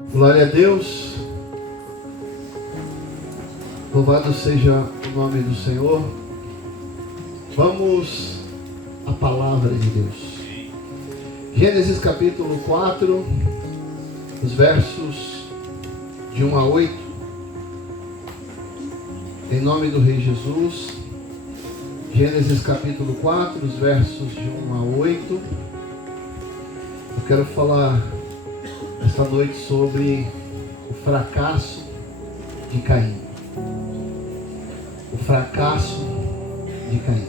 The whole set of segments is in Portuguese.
Glória a Deus, louvado seja o nome do Senhor. Vamos à palavra de Deus. Gênesis capítulo 4, os versos de 1 a 8. Em nome do Rei Jesus. Gênesis capítulo 4, os versos de 1 a 8. Eu quero falar esta noite sobre o fracasso de Caim. O fracasso de Caim.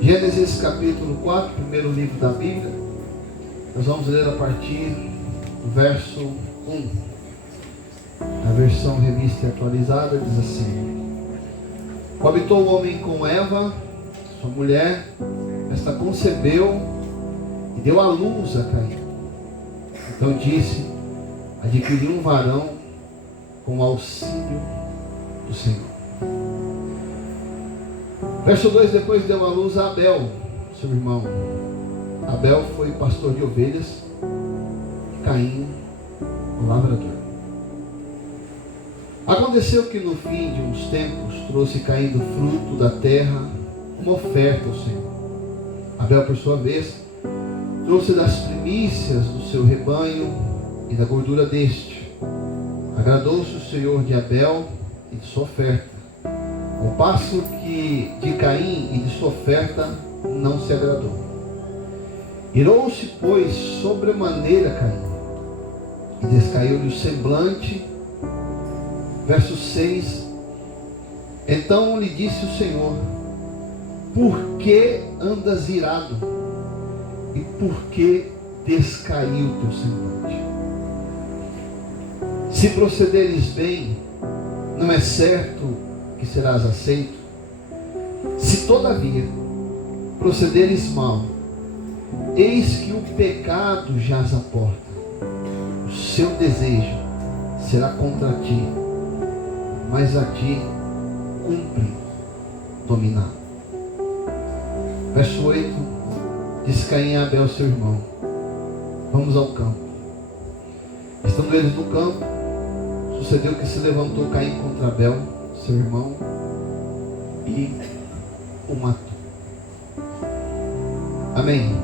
Gênesis capítulo 4, primeiro livro da Bíblia. Nós vamos ler a partir do verso 1. A versão revista e atualizada diz assim: Coabitou o homem com Eva, sua mulher, esta concebeu e deu à luz a Caim. Então disse: adquiri um varão com o auxílio do Senhor. Verso 2: depois deu à luz a Abel, seu irmão. Abel foi pastor de ovelhas, Caim, o lavrador. Aconteceu que no fim de uns tempos trouxe Caim do fruto da terra uma oferta ao Senhor. Abel, por sua vez, trouxe das primícias do seu rebanho e da gordura deste. Agradou-se o Senhor de Abel e de sua oferta, ao passo que de Caim e de sua oferta não se agradou. Irou-se, pois, sobremaneira Caim, e descaiu-lhe o semblante. Verso 6: então lhe disse o Senhor: por que andas irado? E por que descaiu o teu semblante? Se procederes bem, não é certo que serás aceito. Se todavia procederes mal, eis que o pecado jaz à porta. O seu desejo será contra ti, mas a ti cumpre dominar. Verso 8: disse Caim a Abel, seu irmão: vamos ao campo. Estando eles no campo, sucedeu que se levantou Caim contra Abel, seu irmão, e o matou. Amém.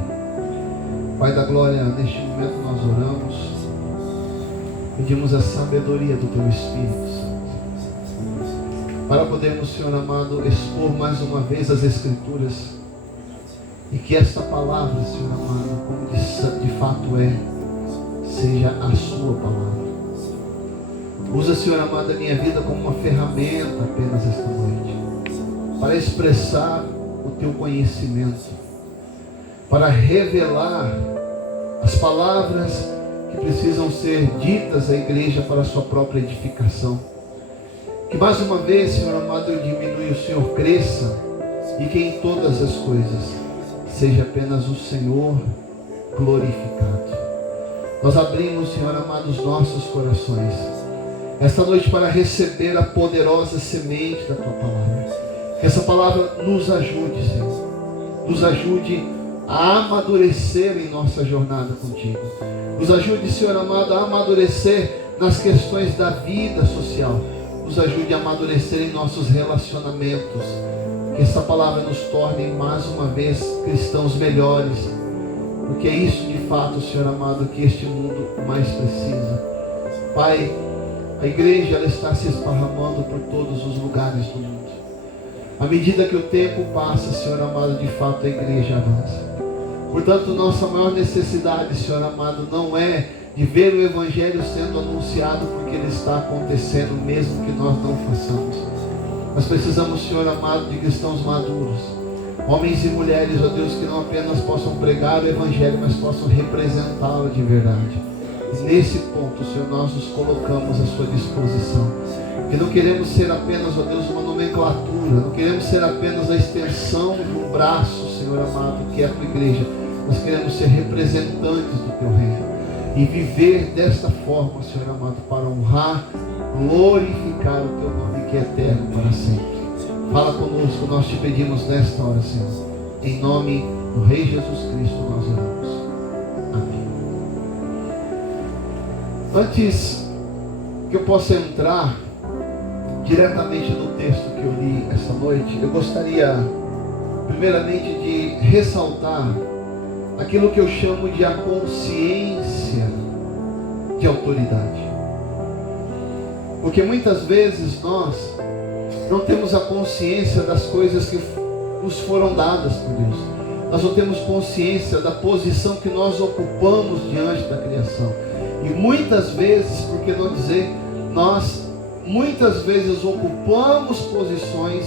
Pai da glória, neste momento nós oramos, pedimos a sabedoria do teu Espírito Santo, para podermos, Senhor amado, expor mais uma vez as Escrituras, e que esta palavra, Senhor amado, como de fato é, seja a sua palavra. Usa, Senhor amado, a minha vida como uma ferramenta apenas esta noite, para expressar o teu conhecimento, para revelar as palavras que precisam ser ditas à igreja para a sua própria edificação. Que mais uma vez, Senhor amado, eu diminua e o Senhor cresça, e que em todas as coisas seja apenas o Senhor glorificado. Nós abrimos, Senhor amado, os nossos corações esta noite para receber a poderosa semente da tua palavra. Que essa palavra nos ajude, Senhor, nos ajude a amadurecer em nossa jornada contigo. Nos ajude, Senhor amado, a amadurecer nas questões da vida social. Nos ajude a amadurecer em nossos relacionamentos. Que essa palavra nos torne mais uma vez cristãos melhores, porque é isso de fato, Senhor amado, que este mundo mais precisa. Pai, a igreja ela está se esparramando por todos os lugares do mundo. À medida que o tempo passa, Senhor amado, de fato a igreja avança. Portanto, nossa maior necessidade, Senhor amado, não é de ver o Evangelho sendo anunciado porque ele está acontecendo, mesmo que nós não façamos. Nós precisamos, Senhor amado, de cristãos maduros, homens e mulheres, ó Deus, que não apenas possam pregar o Evangelho, mas possam representá-lo de verdade. E nesse ponto, Senhor, nós nos colocamos à sua disposição. Que não queremos ser apenas, ó Deus, uma nomenclatura, não queremos ser apenas a extensão de um braço, Senhor amado, que é a tua igreja. Nós queremos ser representantes do teu reino e viver desta forma, Senhor amado, para honrar, glorificar o teu nome que é eterno para sempre. Fala conosco, nós te pedimos nesta hora, Senhor. Em nome do Rei Jesus Cristo nós oramos. Amém. Antes que eu possa entrar diretamente no texto que eu li essa noite, eu gostaria primeiramente de ressaltar aquilo que eu chamo de a consciência de autoridade. Porque muitas vezes nós não temos a consciência das coisas que nos foram dadas por Deus. Nós não temos consciência da posição que nós ocupamos diante da criação. E muitas vezes, por que não dizer, nós muitas vezes ocupamos posições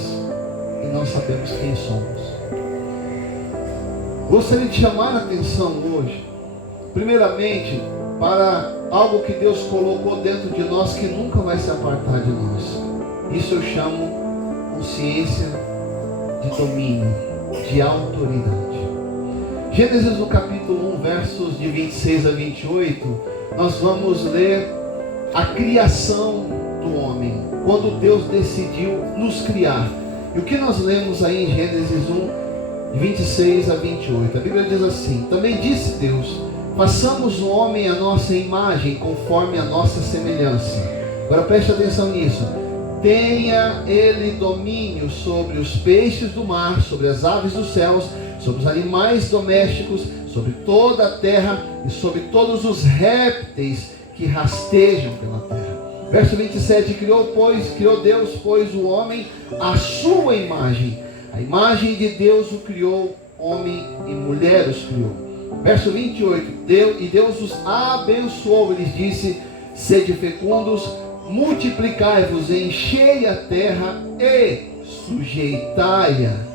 e não sabemos quem somos. Gostaria de chamar a atenção hoje, primeiramente, para algo que Deus colocou dentro de nós que nunca vai se apartar de nós. Isso eu chamo consciência de domínio, de autoridade. Gênesis no capítulo 1, versos de 26 a 28, nós vamos ler a criação do homem, quando Deus decidiu nos criar. E o que nós lemos aí em Gênesis 1, de 26 a 28? A Bíblia diz assim: também disse Deus: façamos o homem à nossa imagem, conforme a nossa semelhança. Agora preste atenção nisso. Tenha ele domínio sobre os peixes do mar, sobre as aves dos céus, sobre os animais domésticos, sobre toda a terra e sobre todos os répteis que rastejam pela terra. Verso 27, criou Deus, pois, o homem à sua imagem. A imagem de Deus o criou, homem e mulher os criou. Verso 28, Deus os abençoou, ele disse: sede fecundos, multiplicai-vos, enchei a terra e sujeitai-a.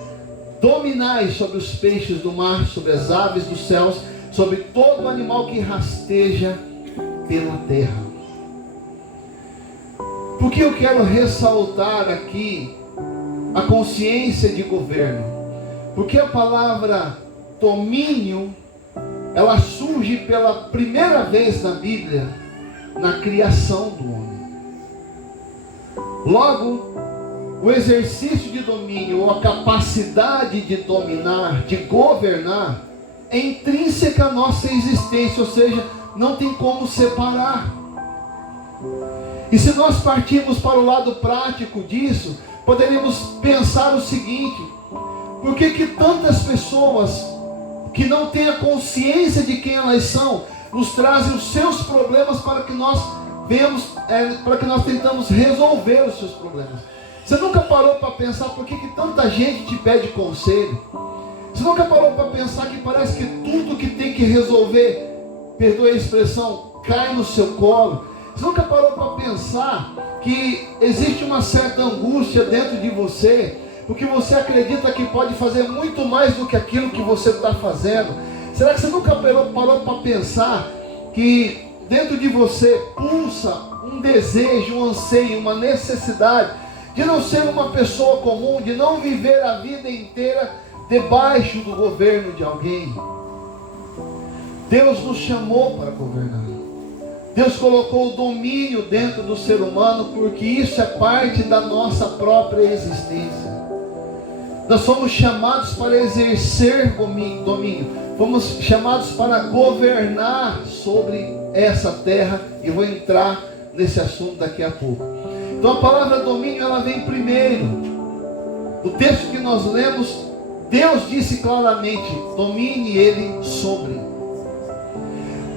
Dominai sobre os peixes do mar, sobre as aves dos céus, sobre todo animal que rasteja pela terra. Por que eu quero ressaltar aqui a consciência de governo? Porque a palavra domínio, ela surge pela primeira vez na Bíblia, na criação do homem. Logo, o exercício de domínio, ou a capacidade de dominar, de governar, é intrínseca à nossa existência, ou seja, não tem como separar. E se nós partirmos para o lado prático disso, poderíamos pensar o seguinte: por que tantas pessoas que não têm a consciência de quem elas são, nos trazem os seus problemas para que nós tentamos resolver os seus problemas? Você nunca parou para pensar por que tanta gente te pede conselho? Você nunca parou para pensar que parece que tudo que tem que resolver, perdoe a expressão, cai no seu colo? Você nunca parou para pensar que existe uma certa angústia dentro de você, porque você acredita que pode fazer muito mais do que aquilo que você está fazendo? Será que você nunca parou para pensar que dentro de você pulsa um desejo, um anseio, uma necessidade de não ser uma pessoa comum, de não viver a vida inteira debaixo do governo de alguém? Deus nos chamou para governar. Deus colocou o domínio dentro do ser humano, porque isso é parte da nossa própria existência. Nós somos chamados para exercer domínio. Fomos chamados para governar sobre essa terra. E eu vou entrar nesse assunto daqui a pouco. Então a palavra domínio, ela vem primeiro. O texto que nós lemos, Deus disse claramente: domine ele sobre.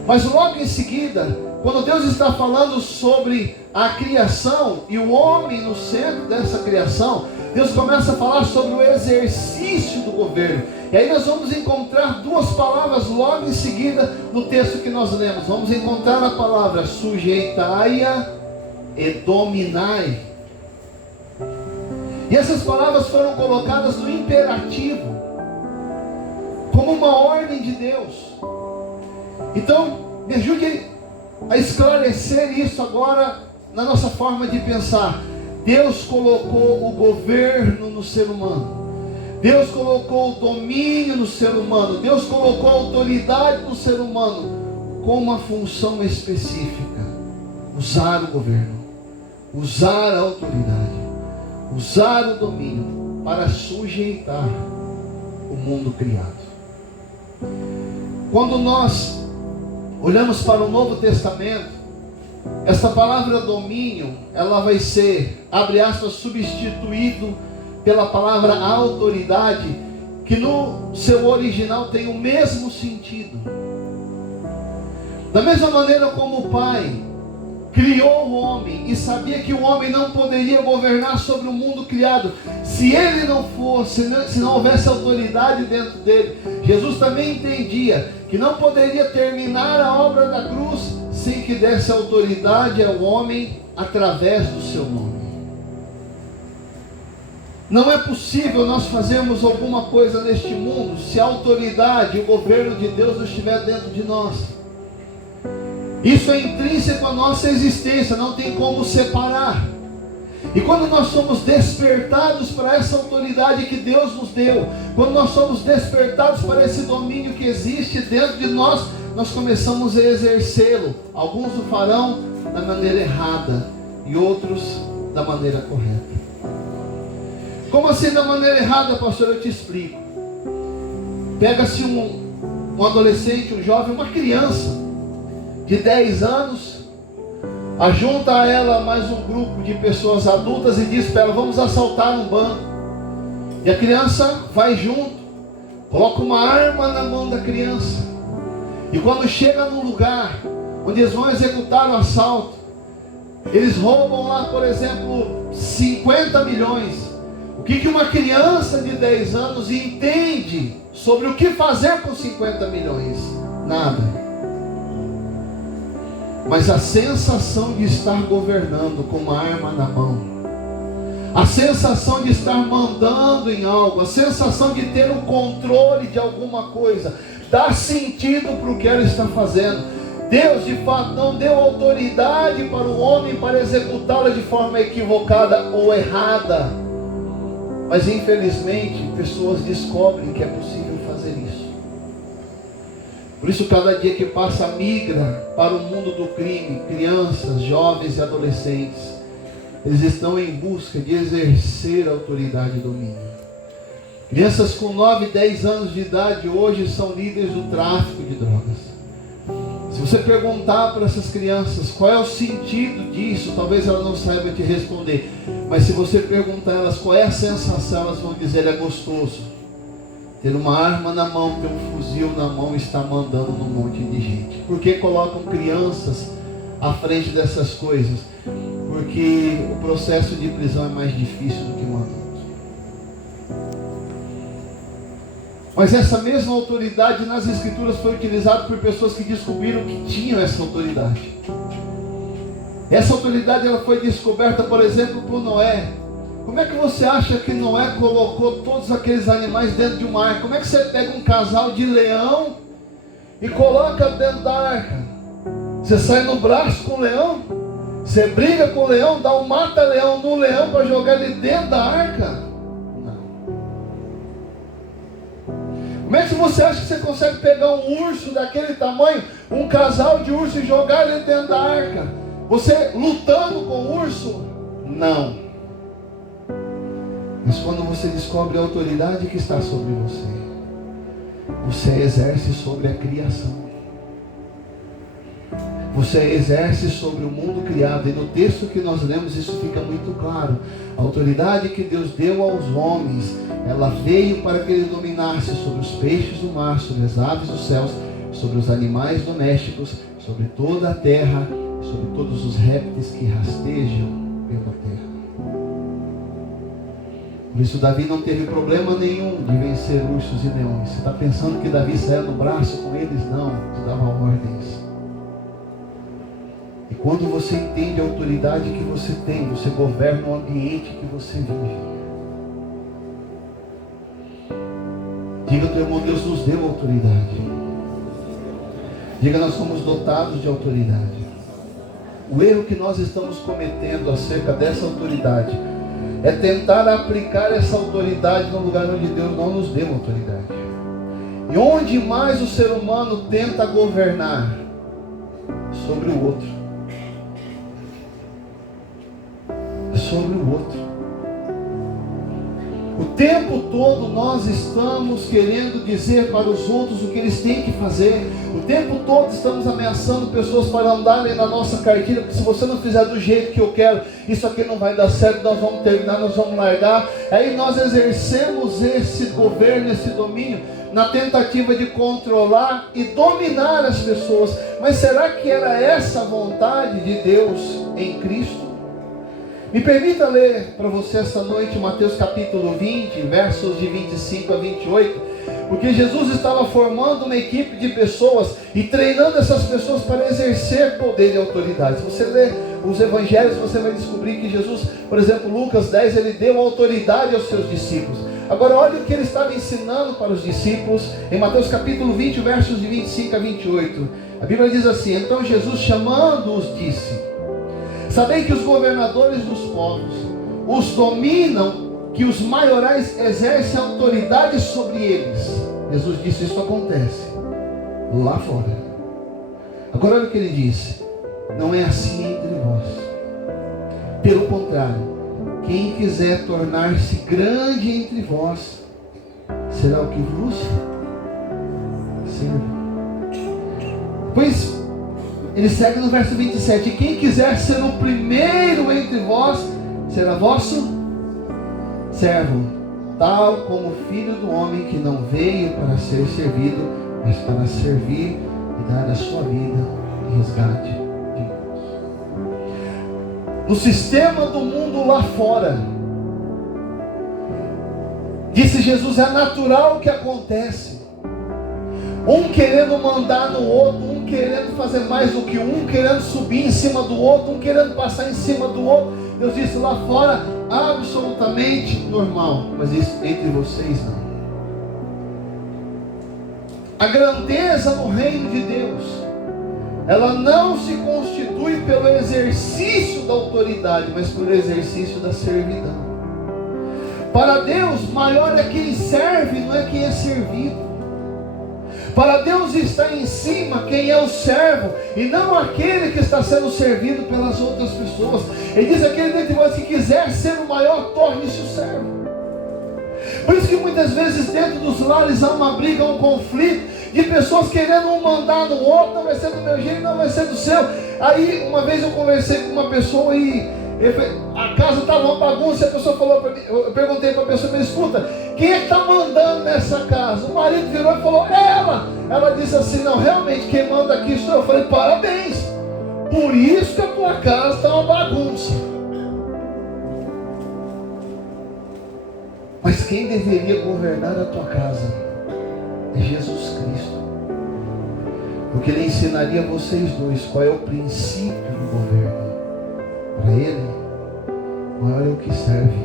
Mas logo em seguida, quando Deus está falando sobre a criação e o homem no centro dessa criação, Deus começa a falar sobre o exercício do governo. E aí nós vamos encontrar duas palavras logo em seguida no texto que nós lemos. Vamos encontrar a palavra sujeitai-a e dominai. E essas palavras foram colocadas no imperativo, como uma ordem de Deus. Então, me ajude a esclarecer isso agora na nossa forma de pensar. Deus colocou o governo no ser humano. Deus colocou o domínio no ser humano. Deus colocou a autoridade no ser humano com uma função específica: usar o governo, usar a autoridade, usar o domínio para sujeitar o mundo criado. Quando nós olhamos para o Novo Testamento, essa palavra domínio, ela vai ser, abre aspas, substituído pela palavra autoridade, que no seu original tem o mesmo sentido. Da mesma maneira como o Pai criou o homem e sabia que o homem não poderia governar sobre o mundo criado se ele não fosse, se não houvesse autoridade dentro dele, Jesus também entendia que não poderia terminar a obra da cruz sem que desse autoridade ao homem através do seu nome. Não é possível nós fazermos alguma coisa neste mundo se a autoridade e o governo de Deus não estiver dentro de nós. Isso é intrínseco à nossa existência, não tem como separar. E quando nós somos despertados para essa autoridade que Deus nos deu, quando nós somos despertados para esse domínio que existe dentro de nós, nós começamos a exercê-lo. Alguns o farão da maneira errada e outros da maneira correta. Como assim da maneira errada, pastor? Eu te explico. Pega-se um adolescente, um jovem, uma criança de 10 anos, ajunta a ela mais um grupo de pessoas adultas e diz para ela: vamos assaltar um banco. E a criança vai junto, coloca uma arma na mão da criança, e quando chega no lugar onde eles vão executar o assalto, eles roubam lá, por exemplo, 50 milhões. O que uma criança de 10 anos entende sobre o que fazer com 50 milhões? Nada. Mas a sensação de estar governando com uma arma na mão, a sensação de estar mandando em algo, a sensação de ter o controle de alguma coisa, dá sentido para o que ela está fazendo. Deus de fato não deu autoridade para o homem para executá-la de forma equivocada ou errada. Mas infelizmente pessoas descobrem que é possível fazer isso. Por isso cada dia que passa migra para o mundo do crime, crianças, jovens e adolescentes, eles estão em busca de exercer autoridade e domínio. Crianças com 9, 10 anos de idade hoje são líderes do tráfico de drogas. Se você perguntar para essas crianças qual é o sentido disso, talvez elas não saibam te responder. Mas se você perguntar a elas qual é a sensação, elas vão dizer: é gostoso ter uma arma na mão, ter um fuzil na mão e estar mandando num monte de gente. Por que colocam crianças à frente dessas coisas? Porque o processo de prisão é mais difícil do que mandar. Mas essa mesma autoridade nas Escrituras foi utilizada por pessoas que descobriram que tinham essa autoridade. Essa autoridade ela foi descoberta, por exemplo, por Noé. Como é que você acha que Noé colocou todos aqueles animais dentro de uma arca? Como é que você pega um casal de leão e coloca dentro da arca? Você sai no braço com o leão? Você briga com o leão, dá um mata-leão no leão para jogar ele dentro da arca? Como é que você acha que você consegue pegar um urso daquele tamanho, um casal de urso, e jogar ele dentro da arca? Você lutando com o urso? Não. Mas quando você descobre a autoridade que está sobre você, você exerce sobre a criação. Você exerce sobre o mundo criado. E no texto que nós lemos isso fica muito claro. A autoridade que Deus deu aos homens, ela veio para que eles dominassem sobre os peixes do mar, sobre as aves dos céus, sobre os animais domésticos, sobre toda a terra, sobre todos os répteis que rastejam pela terra. Por isso Davi não teve problema nenhum de vencer ursos e leões. Você está pensando que Davi saia no braço com eles? Não, ele dava ordens. E quando você entende a autoridade que você tem, você governa o ambiente que você vive. Diga ao teu irmão: Deus nos deu autoridade. Diga: nós somos dotados de autoridade. O erro que nós estamos cometendo acerca dessa autoridade é tentar aplicar essa autoridade no lugar onde Deus não nos deu autoridade. E onde mais o ser humano tenta governar? Sobre o outro. Sobre o outro. O tempo todo nós estamos querendo dizer para os outros o que eles têm que fazer. O tempo todo estamos ameaçando pessoas para andarem na nossa cartilha, porque se você não fizer do jeito que eu quero, isso aqui não vai dar certo, nós vamos terminar, nós vamos largar. Aí nós exercemos esse governo, esse domínio, na tentativa de controlar e dominar as pessoas. Mas será que era essa a vontade de Deus em Cristo? Me permita ler para você essa noite Mateus capítulo 20, versos de 25 a 28, porque Jesus estava formando uma equipe de pessoas e treinando essas pessoas para exercer poder e autoridade. Se você ler os evangelhos, você vai descobrir que Jesus, por exemplo, Lucas 10, ele deu autoridade aos seus discípulos. Agora olha o que ele estava ensinando para os discípulos em Mateus capítulo 20, versos de 25 a 28. A Bíblia diz assim: então Jesus, chamando-os, disse: sabei que os governadores dos povos os dominam, que os maiorais exercem autoridade sobre eles. Jesus disse: isso acontece lá fora. Agora olha o que ele disse: não é assim entre vós. Pelo contrário, quem quiser tornar-se grande entre vós, será o que vos sirva. Pois ele segue no verso 27: quem quiser ser o primeiro entre vós, será vosso servo, tal como o Filho do Homem, que não veio para ser servido, mas para servir e dar a sua vida em resgate de muitos. No sistema do mundo lá fora, disse Jesus, é natural que acontece. Um querendo mandar no outro, um querendo fazer mais do que um querendo subir em cima do outro, um querendo passar em cima do outro. Deus disse: lá fora, absolutamente normal, mas isso entre vocês não. A grandeza no reino de Deus, ela não se constitui pelo exercício da autoridade, mas pelo exercício da servidão. Para Deus, maior é quem serve, não é quem é servido. Para Deus está em cima quem é o servo, e não aquele que está sendo servido pelas outras pessoas. Ele diz: aquele dentre vós que quiser ser o maior, torne-se o servo. Por isso que muitas vezes dentro dos lares há uma briga, um conflito, de pessoas querendo um mandar no outro: não vai ser do meu jeito, não vai ser do seu. Aí uma vez eu conversei com uma pessoa e a casa estava uma bagunça, e a pessoa falou para mim, eu perguntei para a pessoa: me escuta, quem é que está mandando nessa casa? O marido virou e falou: ela. Ela disse assim: não, realmente quem manda aqui sou eu. Eu falei: parabéns, por isso que a tua casa está uma bagunça. Mas quem deveria governar a tua casa é Jesus Cristo, porque Ele ensinaria a vocês dois qual é o princípio do governo. Para Ele, maior é o que serve,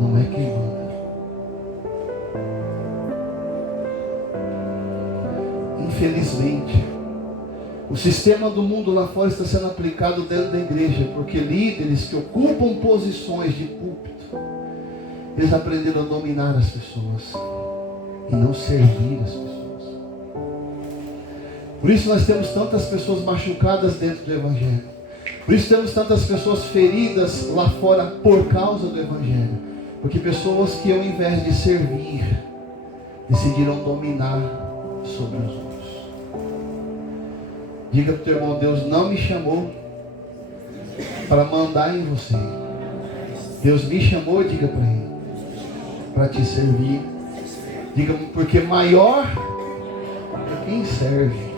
não é quem manda. Infelizmente, o sistema do mundo lá fora está sendo aplicado dentro da igreja, porque líderes que ocupam posições de púlpito, eles aprenderam a dominar as pessoas e não servir as pessoas. Por isso nós temos tantas pessoas machucadas dentro do Evangelho. Por isso temos tantas pessoas feridas lá fora por causa do Evangelho. Porque pessoas que, ao invés de servir, decidiram dominar sobre os outros. Diga para o teu irmão: Deus não me chamou para mandar em você. Deus me chamou, diga para ele, para te servir. Diga, porque maior é quem serve.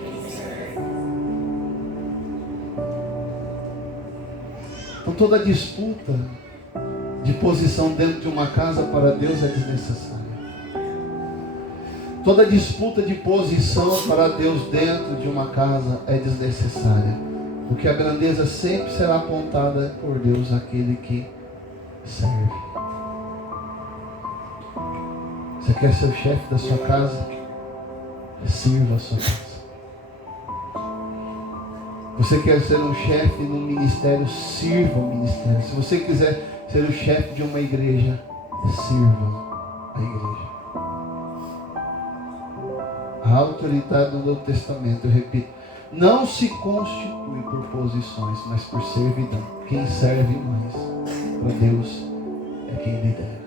Então toda disputa de posição dentro de uma casa para Deus é desnecessária. Toda disputa de posição para Deus dentro de uma casa é desnecessária. Porque a grandeza sempre será apontada por Deus àquele que serve. Você quer ser o chefe da sua casa? Sirva a sua casa. Você quer ser um chefe no ministério? Sirva o ministério. Se você quiser ser o chefe de uma igreja, sirva a igreja. A autoridade do Novo Testamento, eu repito, não se constitui por posições, mas por servidão. Quem serve mais para Deus é quem lidera.